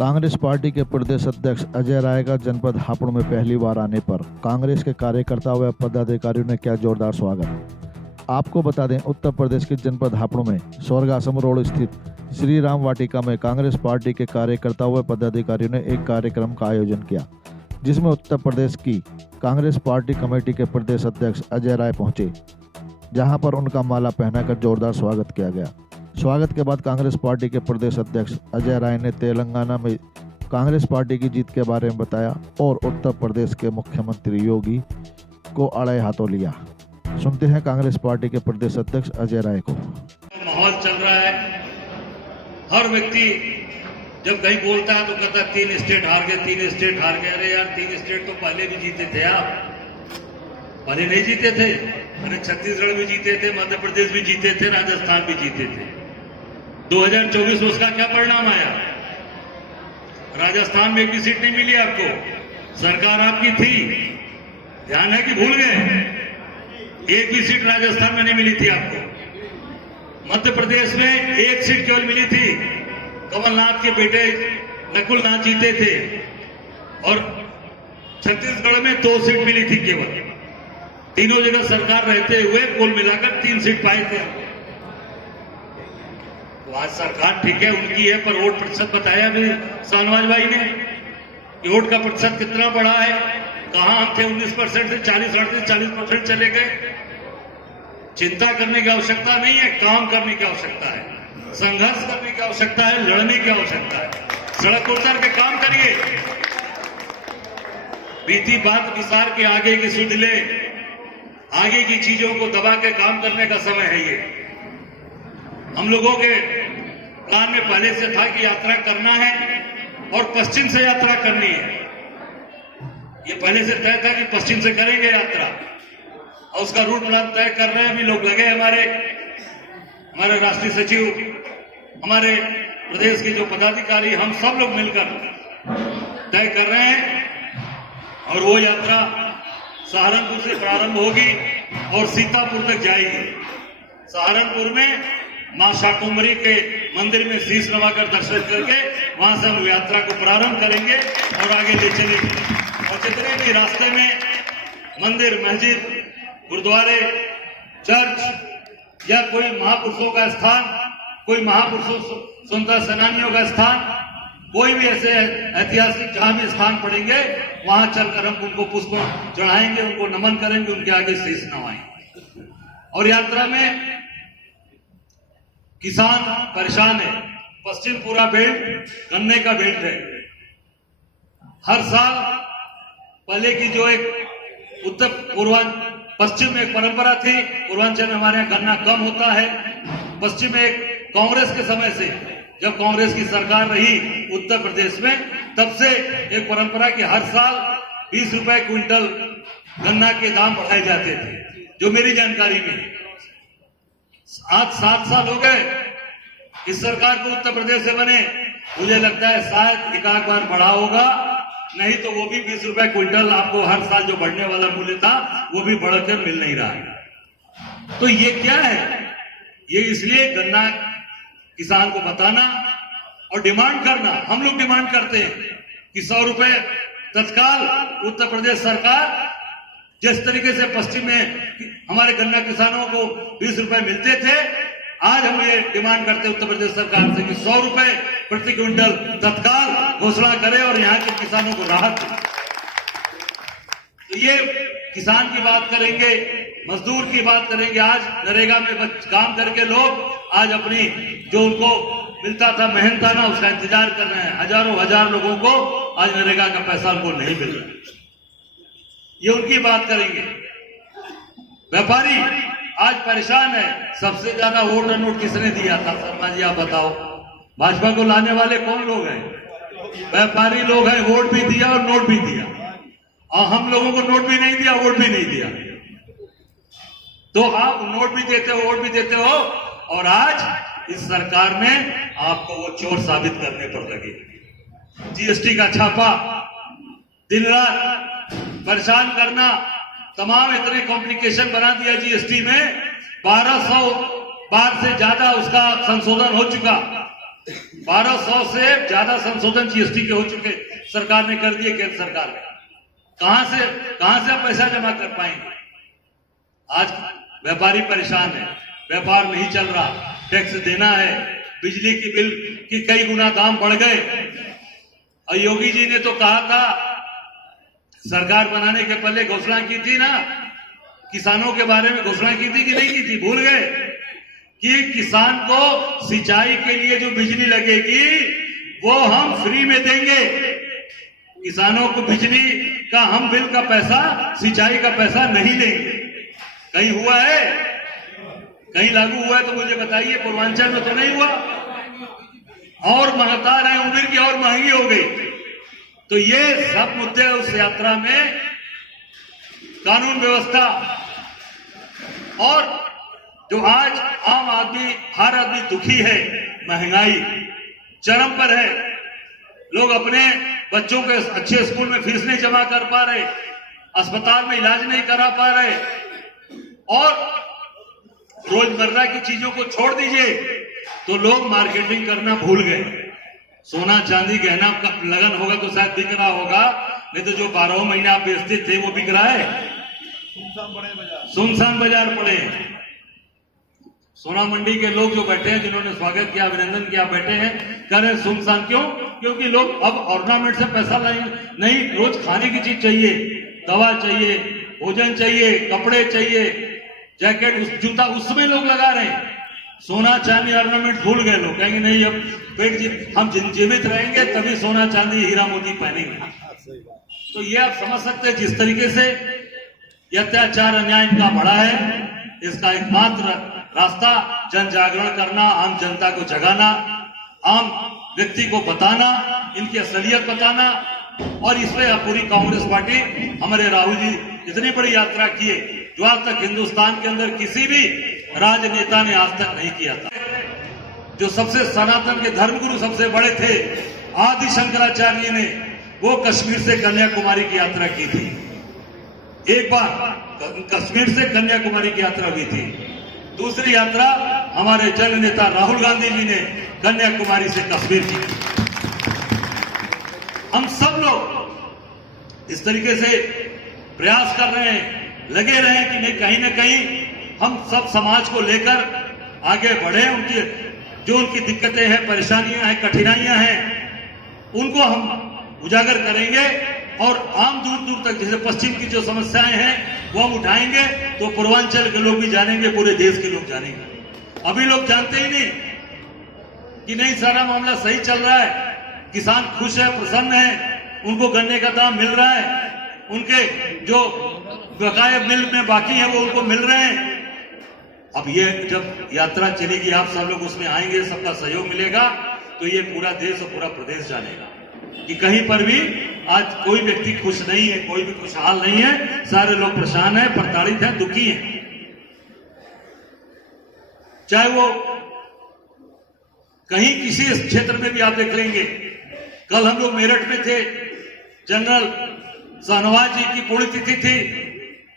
Congress party के प्रदेश अध्यक्ष अजय राय का जनपद हापुड़ में पहली बार आने पर कांग्रेस के कार्यकर्ताओं व पदाधिकारियों ने किया जोरदार स्वागत। आपको बता दें, उत्तर प्रदेश के जनपद हापुड़ में स्वर्ग आश्रम रोड स्थित श्री राम वाटिका में कांग्रेस पार्टी के कार्यकर्ताओं व पदाधिकारियों ने एक कार्यक्रम का आयोजन किया, जिसमें उत्तर प्रदेश की कांग्रेस पार्टी कमेटी के प्रदेश अध्यक्ष अजय राय पहुंचे, जहां पर उनका माला पहनाकर जोरदार स्वागत किया गया। स्वागत के बाद कांग्रेस पार्टी के प्रदेश अध्यक्ष अजय राय ने तेलंगाना में कांग्रेस पार्टी की जीत के बारे में बताया और उत्तर प्रदेश के मुख्यमंत्री योगी को अड़े हाथों लिया। सुनते हैं कांग्रेस पार्टी के प्रदेश अध्यक्ष अजय राय को। माहौल चल रहा है, हर व्यक्ति जब कहीं बोलता है तो कहता है 3 स्टेट हार गए, 3 स्टेट हार गए। अरे यार, 3 स्टेट तो पहले भी जीते थे, आप पहले नहीं जीते थे। अरे छत्तीसगढ़ भी जीते थे, मध्य प्रदेश भी जीते थे, राजस्थान भी जीते थे। 2024 में उसका क्या परिणाम आया? राजस्थान में एक भी सीट नहीं मिली आपको। सरकार आपकी थी, ध्यान है कि भूल गए? एक भी सीट राजस्थान में नहीं मिली थी आपको। मध्य प्रदेश में 1 सीट केवल मिली थी, कमलनाथ के बेटे नकुलनाथ जीते थे, और छत्तीसगढ़ में 2 सीट मिली थी केवल। तीनों जगह सरकार रहते हुए कुल मिलाकर 3 सीट पाए थे। तो आज सरकार ठीक है, उनकी है, पर वोट प्रतिशत बताया भी शाहनवाज भाई ने कि वोट का प्रतिशत कितना बढ़ा है। कहां हम थे 19% से 40% चले गए। चिंता करने की आवश्यकता नहीं है, काम करने की आवश्यकता है, संघर्ष करने की आवश्यकता है, लड़ने की आवश्यकता है। सड़क उतर के काम करिए। बीती बात विसार के आगे की सुध ले, आगे की चीजों को दबा के काम करने का समय है ये। हम लोगों के प्लान में पहले से था कि यात्रा करना है और पश्चिम से यात्रा करनी है। ये पहले से तय था कि पश्चिम से करेंगे यात्रा, और उसका रूट प्लान तय कर रहे हैं। अभी लोग लगे, हमारे राष्ट्रीय सचिव, हमारे प्रदेश के जो पदाधिकारी, हम सब लोग मिलकर तय कर रहे हैं। और वो यात्रा सहारनपुर से प्रारंभ होगी और सीतापुर तक जाएगी। सहारनपुर में मां शाकुंभरी के मंदिर में शीश नवाकर दर्शन करके वहां से हम यात्रा को प्रारंभ करेंगे और आगे ले चलेंगे। और जितने भी रास्ते में मंदिर, मस्जिद, गुरुद्वारे, चर्च या कोई महापुरुषों का स्थान, कोई महापुरुषों स्वतंत्रता सेनानियों का स्थान, कोई भी ऐसे ऐतिहासिक जहां भी स्थान पड़ेंगे, वहां चलकर हम उनको पुष्प चढ़ाएंगे, उनको नमन करेंगे, उनके आगे शीश नवाएंगे। और यात्रा में किसान परेशान है। पश्चिम पूरा बेल्ट गन्ने का बेल्ट है। हर साल पहले की जो एक उत्तर पश्चिम में एक परंपरा थी, पूर्वांचल में हमारे यहाँ गन्ना कम होता है। पश्चिम में एक कांग्रेस के समय से, जब कांग्रेस की सरकार रही उत्तर प्रदेश में, तब से एक परंपरा कि हर साल 20 रुपए क्विंटल गन्ना के दाम बढ़ाए जाते थे, जो मेरी जानकारी में। आज 7 साल हो गए इस सरकार को उत्तर प्रदेश से बने। मुझे लगता है शायद एक आध बार बढ़ा होगा, नहीं तो वो भी 20 रुपए क्विंटल आपको हर साल जो बढ़ने वाला मूल्य था, वो भी बढ़कर मिल नहीं रहा है। तो ये क्या है? ये इसलिए गन्ना किसान को बताना और डिमांड करना। हम लोग डिमांड करते हैं कि 100 रुपए तत्काल उत्तर प्रदेश सरकार, जिस तरीके से पश्चिम में हमारे गन्ना किसानों को 20 रुपए मिलते थे, आज हम ये डिमांड करते हैं उत्तर प्रदेश सरकार से कि 100 रुपए प्रति क्विंटल तत्काल घोषणा करे और यहाँ के किसानों को राहत दे। तो ये किसान की बात करेंगे, मजदूर की बात करेंगे। आज नरेगा में काम करके लोग आज अपनी जो उनको मिलता था, मेहनताना, उसका इंतजार कर रहे हैं। हजारों हजार लोगों को आज नरेगा का पैसा उनको नहीं मिल रहा, ये उनकी बात करेंगे। व्यापारी आज परेशान है। सबसे ज्यादा वोट और नोट किसने दिया था? शर्मा जी आप बताओ। भाजपा को लाने वाले कौन लोग हैं? व्यापारी लोग हैं। वोट भी दिया और नोट भी दिया, और हम लोगों को नोट भी नहीं दिया, वोट भी नहीं दिया। तो आप नोट भी देते हो, वोट भी देते हो, और आज इस सरकार में आपको वो चोर साबित करने पर लगे। जीएसटी का छापा, दिन रात परेशान करना, तमाम इतने कॉम्प्लिकेशन बना दिया जीएसटी में। 1200 बार से ज्यादा उसका संशोधन हो चुका। 1200 से ज्यादा संशोधन जीएसटी के हो चुके सरकार ने कर दिए, केंद्र सरकार ने। कहां से आप पैसा जमा कर पाएंगे? आज व्यापारी परेशान है, व्यापार नहीं चल रहा, टैक्स देना है, बिजली की बिल की कई गुना दाम बढ़ गए। और योगी जी ने तो कहा था, सरकार बनाने के पहले घोषणा की थी ना, किसानों के बारे में घोषणा की थी कि नहीं की थी? भूल गए कि किसान को सिंचाई के लिए जो बिजली लगेगी वो हम फ्री में देंगे। किसानों को बिजली का हम बिल का पैसा, सिंचाई का पैसा नहीं देंगे। कहीं हुआ है? कहीं लागू हुआ है तो मुझे बताइए। पूर्वांचल में तो नहीं हुआ। और महंगा है, उम्र की और महंगी हो गई। तो ये सब मुद्दे उस यात्रा में कानून व्यवस्था और जो आज आम आदमी, हर आदमी दुखी है, महंगाई चरम पर है, लोग अपने बच्चों के अच्छे स्कूल में फीस नहीं जमा कर पा रहे, अस्पताल में इलाज नहीं करा पा रहे, और रोजमर्रा की चीजों को छोड़ दीजिए तो लोग मार्केटिंग करना भूल गए। सोना चांदी गहना का लगन होगा तो शायद बिक रहा होगा, नहीं तो जो 12 महीने आप बेचते थे वो बिक रहा है। सुनसान बाजार पड़े। सोना मंडी के लोग जो बैठे हैं, जिन्होंने स्वागत किया, अभिनंदन किया, बैठे हैं, कह रहे हैं सुनसान। क्यों? क्योंकि लोग अब ऑर्नामेंट से पैसा नहीं, रोज खाने की चीज चाहिए, दवा चाहिए, भोजन चाहिए, कपड़े चाहिए, जैकेट, जूता, उसमें लोग लगा रहे हैं। सोना चांदी ऑर्नामेंट भूल गए लोग। कहेंगे नहीं, अब पेट हम जीवित रहेंगे तभी सोना चांदी हीरा मोती पहनेंगे। तो ये आप समझ सकते हैं जिस तरीके से ये अत्याचार अन्याय इनका बढ़ा है। इसका एकमात्र रास्ता जन जागरण करना, आम जनता को जगाना, आम व्यक्ति को बताना, इनकी असलियत बताना। और इसमें पूरी कांग्रेस पार्टी, हमारे राहुल जी इतनी बड़ी यात्रा किए जो आज तक हिंदुस्तान के अंदर किसी भी राजनेता ने आज तक नहीं किया था। जो सबसे सनातन के धर्मगुरु सबसे बड़े थे आदि शंकराचार्य ने, वो कश्मीर से कन्याकुमारी की यात्रा की थी। एक बार कश्मीर से कन्याकुमारी की यात्रा हुई थी। दूसरी यात्रा हमारे जन नेता राहुल गांधी जी ने कन्याकुमारी से कश्मीर की। हम सब लोग इस तरीके से प्रयास कर रहे हैं, लगे रहे कि नहीं, कहीं ना कहीं हम सब समाज को लेकर आगे बढ़े। उनकी जो उनकी दिक्कतें हैं, परेशानियां हैं, कठिनाइयां हैं, उनको हम उजागर करेंगे और आम दूर दूर तक, जैसे पश्चिम की जो समस्याएं हैं वो हम उठाएंगे तो पूर्वांचल के लोग भी जानेंगे, पूरे देश के लोग जानेंगे। अभी लोग जानते ही नहीं कि नहीं, सारा मामला सही चल रहा है, किसान खुश है, प्रसन्न है, उनको गन्ने का दाम मिल रहा है, उनके जो बकाया मिल में बाकी है वो उनको मिल रहे हैं। अब ये जब यात्रा चलेगी, आप सब लोग उसमें आएंगे, सबका सहयोग मिलेगा, तो ये पूरा देश और पूरा प्रदेश जानेगा कि कहीं पर भी आज कोई व्यक्ति खुश नहीं है, कोई भी खुशहाल नहीं है, सारे लोग परेशान हैं, प्रताड़ित हैं, दुखी हैं। चाहे वो कहीं किसी क्षेत्र में भी आप देख लेंगे। कल हम लोग मेरठ में थे, जनरल शाहनवाज जी की पुण्यतिथि थी,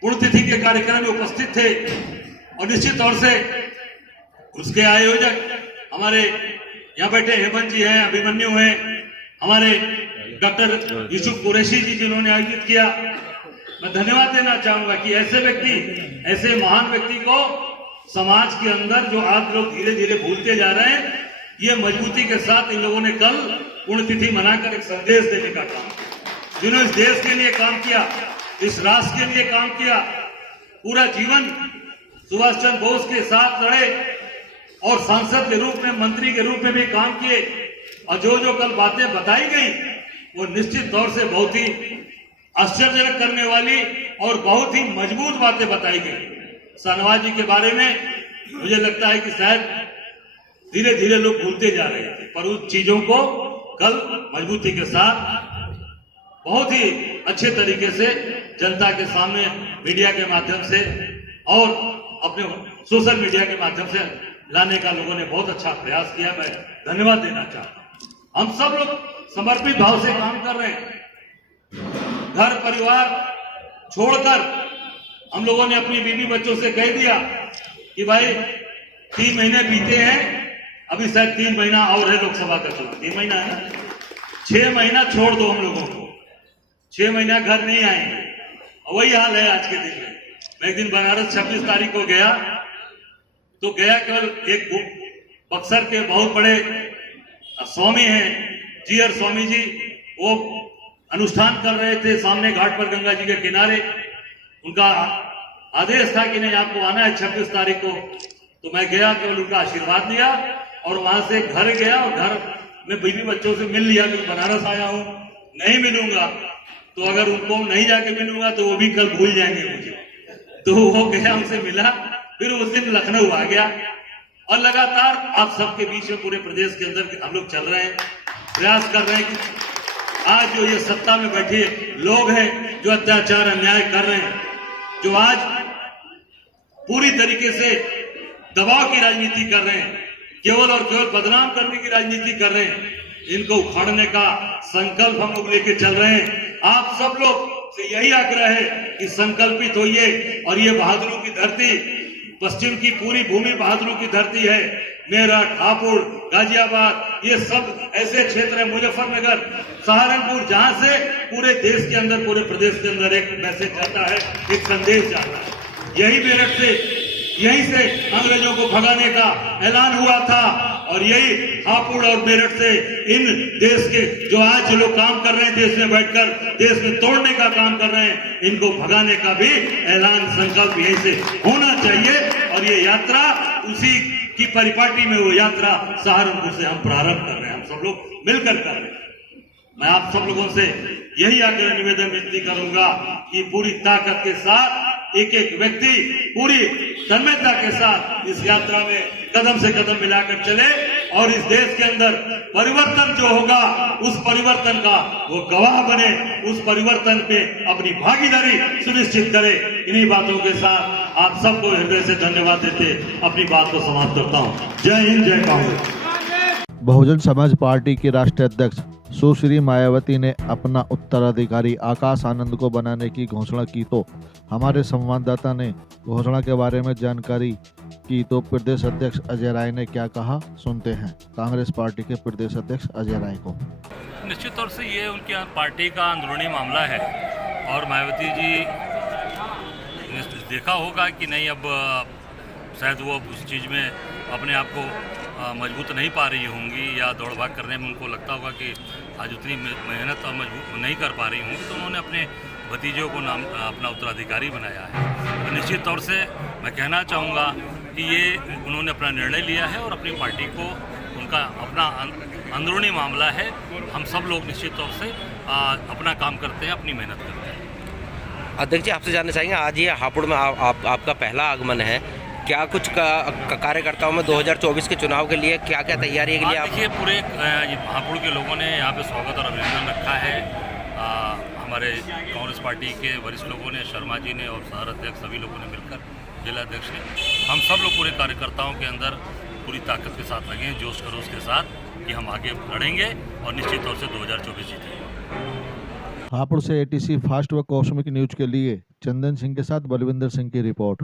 पुण्यतिथि के कार्यक्रम में उपस्थित थे और निश्चित तौर से उसके आयोजक हमारे यहाँ बैठे हेमंत जी हैं, अभिमन्यु हैं, हमारे डॉक्टर यूसुफ कुरैशी जी जिन्होंने आयोजित किया। मैं धन्यवाद देना चाहूंगा कि ऐसे व्यक्ति, ऐसे महान व्यक्ति को समाज के अंदर जो आज लोग धीरे धीरे भूलते जा रहे हैं, ये मजबूती के साथ इन लोगों ने कल पुण्यतिथि मनाकर एक संदेश देने का काम किया। जिन्होंने इस देश के लिए काम किया, इस राष्ट्र के लिए काम किया, पूरा जीवन सुभाष चंद्र बोस के साथ लड़े और सांसद के रूप में, मंत्री के रूप में भी काम किए। और जो जो कल बातें बताई गई वो निश्चित तौर से बहुत ही आश्चर्यजनक करने वाली और बहुत ही मजबूत बातें बताई गई। शाहनवाज जी के बारे में मुझे लगता है कि शायद धीरे धीरे लोग भूलते जा रहे थे, पर उस चीजों को कल मजबूती के साथ बहुत ही अच्छे तरीके से जनता के सामने मीडिया के माध्यम से और अपने सोशल मीडिया के माध्यम से लाने का लोगों ने बहुत अच्छा प्रयास किया। मैं धन्यवाद देना चाहता हूं। हम सब लोग समर्पित भाव से काम कर रहे हैं। घर परिवार छोड़कर हम लोगों ने अपनी बीवी बच्चों से कह दिया कि भाई 3 महीने बीते हैं, अभी शायद 3 महीना और है लोकसभा का चुनाव, 3 महीना है ना, 6 महीना छोड़ दो हम लोगों को, 6 महीना घर नहीं आएंगे। वही हाल है आज के दिन में। मैं एक दिन बनारस 26 तारीख को गया, तो गया केवल एक बक्सर के बहुत बड़े स्वामी हैं जीयर स्वामी जी, वो अनुष्ठान कर रहे थे सामने घाट पर गंगा जी के किनारे। उनका आदेश था कि नहीं आपको आना है 26 तारीख को, तो मैं गया, केवल उनका आशीर्वाद लिया और वहां से घर गया और घर में बीवी बच्चों से मिल लिया कि बनारस आया हूं, नहीं मिलूंगा तो अगर उनको नहीं जाके मिलूंगा तो वो भी कल भूल जाएंगे मुझे। तो वो गया, उनसे मिला, फिर उस दिन लखनऊ आ गया और लगातार आप सबके बीच में पूरे प्रदेश के अंदर हम लोग चल रहे हैं, प्रयास कर रहे हैं कि आज जो ये सत्ता में बैठे लोग हैं जो अत्याचार अन्याय कर रहे हैं, जो आज पूरी तरीके से दबाव की राजनीति कर रहे हैं, केवल और केवल बदनाम करने की राजनीति कर रहे हैं, इनको उखाड़ने का संकल्प हम लोग लेके चल रहे हैं। आप सब लोग से यही आग्रह है कि संकल्पित होइए और ये बहादुरों की धरती, पश्चिम की पूरी भूमि बहादुरों की धरती है। मेरठ, हापुड़, गाजियाबाद, ये सब ऐसे क्षेत्र है, मुजफ्फरनगर, सहारनपुर, जहां से पूरे देश के अंदर, पूरे प्रदेश के अंदर एक मैसेज जाता है, एक संदेश जाता है। यही मेरठ से, यहीं से अंग्रेजों को भगाने का ऐलान हुआ था और यही हापुड़ और मेरठ से इन देश के जो आज लोग काम कर रहे हैं, देश में बैठकर देश में तोड़ने का काम कर रहे हैं, इनको भगाने का भी ऐलान, संकल्प यहीं से होना चाहिए। और ये यात्रा उसी की परिपाटी में, वो यात्रा सहारनपुर से हम प्रारंभ कर रहे हैं, हम सब लोग मिलकर कर रहे हैं। मैं आप सब लोगों से यही आग्रह निवेदन विनती करूंगा कि पूरी ताकत के साथ एक एक व्यक्ति पूरी तन्मयता के साथ इस यात्रा में कदम से कदम मिलाकर चले और इस देश के अंदर परिवर्तन जो होगा, उस परिवर्तन का वो गवाह बने, उस परिवर्तन पे अपनी भागीदारी सुनिश्चित करे। इन्हीं बातों के साथ आप सबको हृदय से धन्यवाद देते अपनी बात को समाप्त करता हूँ। जय हिंद, जय कांग्रेस। बहुजन समाज पार्टी की राष्ट्रीय अध्यक्ष सुश्री मायावती ने अपना उत्तराधिकारी आकाश आनंद को बनाने की घोषणा की, तो हमारे संवाददाता ने घोषणा के बारे में जानकारी की, तो प्रदेश अध्यक्ष अजय राय ने क्या कहा, सुनते हैं कांग्रेस पार्टी के प्रदेश अध्यक्ष अजय राय को। निश्चित तौर से ये उनकी पार्टी का अंदरूनी मामला है और मायावती जी ने देखा होगा कि नहीं, अब शायद वो उस चीज़ में अपने आप को मजबूत नहीं पा रही होंगी या दौड़ भाग करने में उनको लगता होगा कि आज उतनी मेहनत और मजबूत नहीं कर पा रही होंगी, तो उन्होंने अपने भतीजों को नाम अपना उत्तराधिकारी बनाया है। तो निश्चित तौर से मैं कहना चाहूँगा कि ये उन्होंने अपना निर्णय लिया है और अपनी पार्टी को, उनका अपना अंदरूनी मामला है। हम सब लोग निश्चित तौर से अपना काम करते हैं, अपनी मेहनत करते हैं। अध्यक्ष जी, आपसे जानना चाहेंगे, आज ये हापुड़ में आपका पहला आगमन है, क्या कुछ कार्यकर्ताओं में 2024 के चुनाव के लिए क्या क्या तैयारी के लिए आप? देखिए, पूरे हापुड़ के लोगों ने यहाँ पे स्वागत और अभिनंदन रखा है। हमारे कांग्रेस पार्टी के वरिष्ठ लोगों ने, शर्मा जी ने और शहर अध्यक्ष, सभी लोगों ने मिलकर, जिला अध्यक्ष ने, हम सब लोग पूरे कार्यकर्ताओं के अंदर पूरी ताकत के साथ लगे हैं, जोश खरोश के साथ, कि हम आगे लड़ेंगे और निश्चित तौर से 2024 जीतेंगे। हापुड़ से ATC फास्ट व कॉस्मिक न्यूज के लिए चंदन सिंह के साथ बलविंदर सिंह की रिपोर्ट।